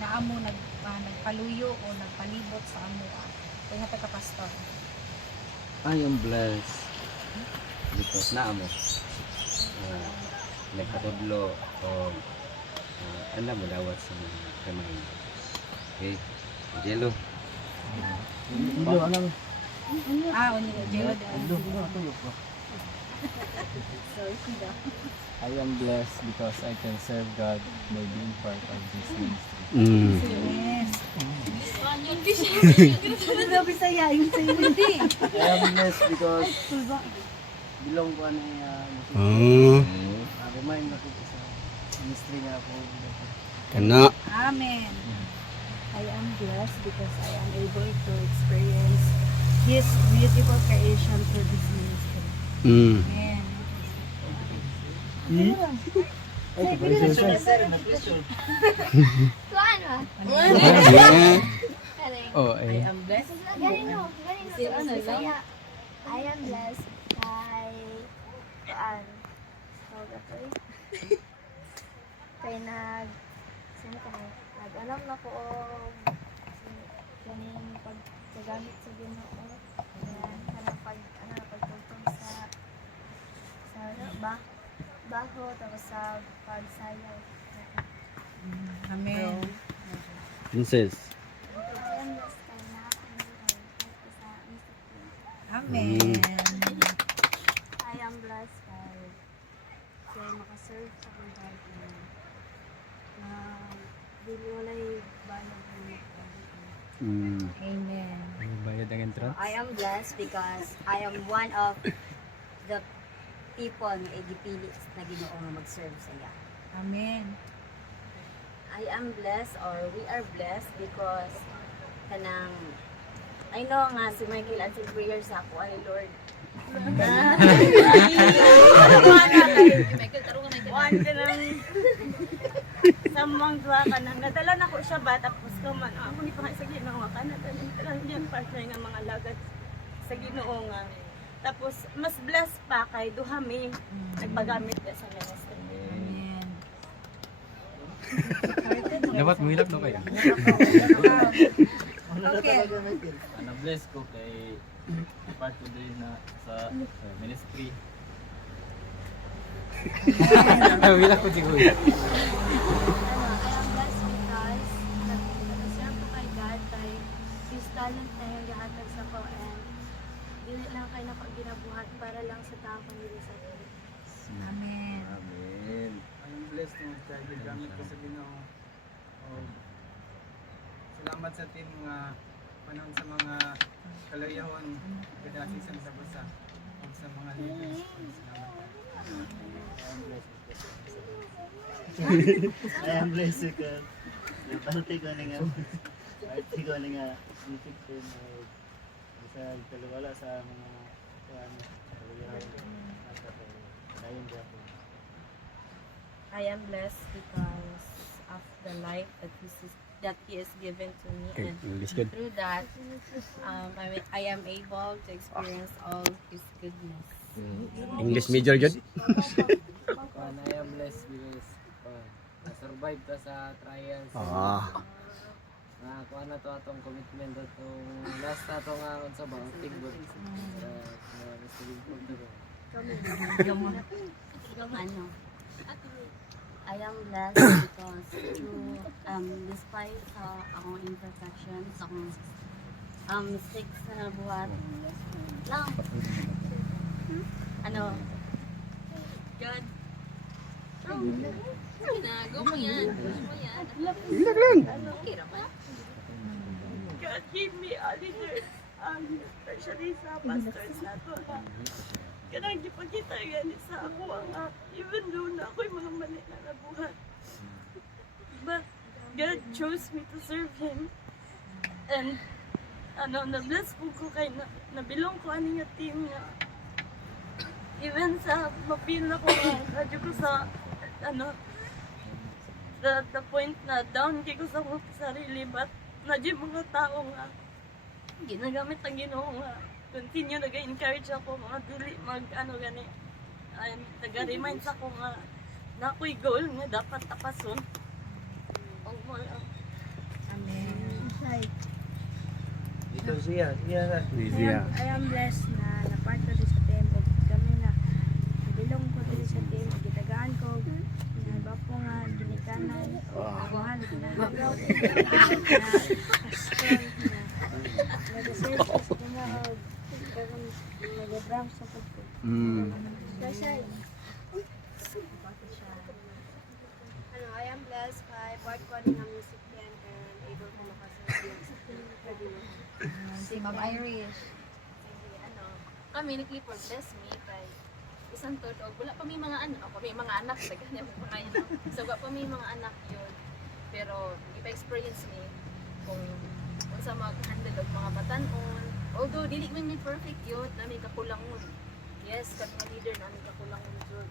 naamo nagpaluyo o nagpalibot sa amo. Kaya nga pagka-pastor. I am blessed because na mo nagpatudlo o anda mo dawat sa mga kamay. Okay, Jello. Ano? Only Jello I am blessed because I can serve God by being part of this ministry. Yes. Bisaya, yung sa'yo hindi. I am blessed because bilong ko na remind ako sa ministry nga ako. Kana. Amen. I am blessed because I am able to experience His beautiful creation through this ministry. Amen. Oh, I am blessed. I am blessed kay kay nag-alam na ko og kaning paggamit sa Ginoo. Ayan, kanang pagtutong sa baho tapos sa pagsayaw. Amen. Princess. I am blessed kay nakakamihan kahit sa institute. Amen. I am blessed kay makaserve sa kong God na dili walay bayad ng Amen. bayad ang entrance? I am blessed because I am one of the people nga igipili na Ginoo nga mag-serve sa iya. Amen. I am blessed or we are blessed because kanang I know nga si Michael answered prayer sa ako ay Lord. One ka nang samang duha ka nang nadala na ko siya ba tapos ka man ako ni pa sa Ginoo ka nadala niyan partner nga mga lagad sa Ginoo nga. Tapos mas blessed pa kay duha mi nagpagamit ka sa ministry. Amen. Dapat muhilak no kayo. Okay. Na-bless ko kay part ko din na sa ministry. Muhilak ko si Kuya. I am blessed because nag-serve ko kay God kay His talent na yung gihatag sa ko and dili lang kay napaginabuhat para lang sa taong pamilya sa akin. Amen. Amen. I'm blessed mo kay gigamit ko sa Ginoo. Salamat sa team nga panon sa mga kalayahon kada season sa basa ug sa mga leaders. I am blessed because parte ko na nga music team sa kalawala sa mga kalayahon dayon I am blessed because of the life that He has given to me, Okay, and English good. through that, I am able to experience all His goodness. English major good. I am blessed because na-survive ta sa trials. Kuha na to atong commitment atong last na to nga unsa ba tingod. Ano? I am blessed because through despite sa akong imperfections, akong mistakes sa buhat lang. Ano? God. Go mo yan. Okay naman. God gave me a leader, especially sa pastors na to. Kanang gipakita gani sa ako nga, even though na ako'y mga mali na nabuhat. But God chose me to serve Him. And na-bless ko kay nabilong ko ani nga team nga. Even sa mapil na ko nga, radyo ko sa the point na down kay ko sa akong sarili, but nadyo mga tao nga ginagamit ang Ginoo nga continue nag-encourage ako mga dili gani ay taga-remind ako nga na ako'y goal nga dapat tapason og Ikaw siya na. I am blessed na part ko din sa team ug kami na bilong ko din sa team gitagaan ko na iba po nga ginikanan buhan ginahagaw pastor na nag-serve sa ginahag karon nag-drum sa pagko kasi I am blessed by part ko din ng music band and able ko makaserve Si Ma'am Irish. Kami ni Clifford bless me kay isang todo wala pa may mga anak pa may mga anak sa ganyan mo pa yun so wala pa may mga anak yun pero ipa-experience me kung sa mag-handle og mga batanon although dili man may perfect yun na may kakulangon yes kami nga leader na may kakulangon yun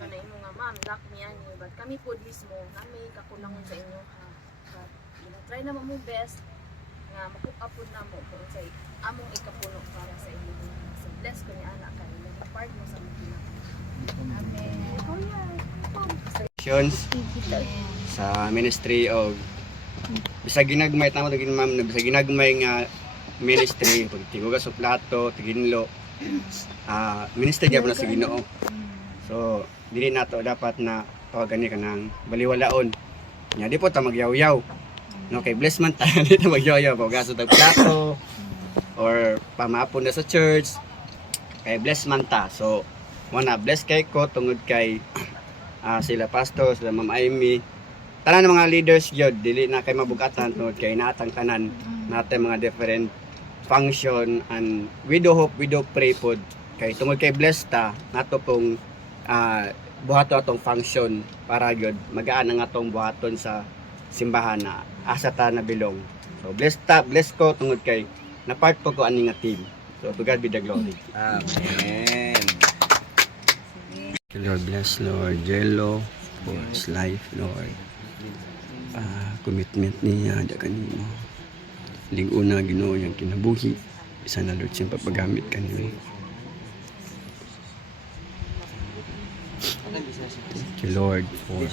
kana imo nga ma'am lock me yan but kami po mismo na may kakulangon sa inyo ha but try na mo best nga makuapon na mo kung sa among ikapuno para sa inyo. So bless ko ni anak kayo. Nag-part mo sa mga Amen. Sa ministry of bisag ginagmay tama tagin ma'am na bisag ginagmay nga ministry pagtiguga sa plato tiginlo ministry gyapon na sa Ginoo. So dili nato dapat na tawagan ni kanang baliwalaon. Nya di po ta magyaw-yaw. No, kay bless man tayo dito magyoyo pagaso tag plato or pamapon na sa church kay bless man ta so wana bless kay ko tungod kay sila pastor sila Ma'am Amy tanan ng mga leaders gyud dili na kay mabugatan tungod kay natang tanan natin mga different function and we do hope we do pray pod kay tungod kay bless ta nato pong buhaton atong function para gyud magaan ang atong buhaton sa simbahan na asa ta na bilong. So bless ko tungod kay na part po ko ani nga team. So to God be the glory. Amen. Lord bless Lord Jello for his life Lord. Commitment niya da kanimo. Ling-una Ginoo yang kinabuhi. Isa na Lord siyang papagamit kanimo. Thank you Lord for